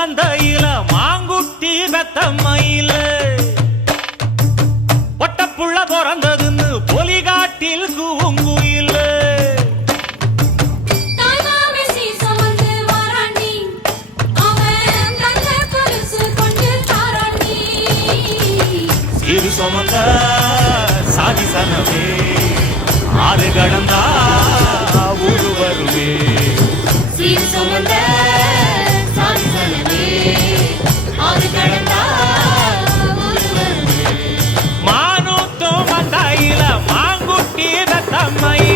மந்தையில மாங்குட்டி பெத்தம்மையில ஒட்டப்புள்ள பிறந்ததுன்னு பொலிகாட்டில் கூங்குயில. இது சுமந்த சாதி சனமே. আমায়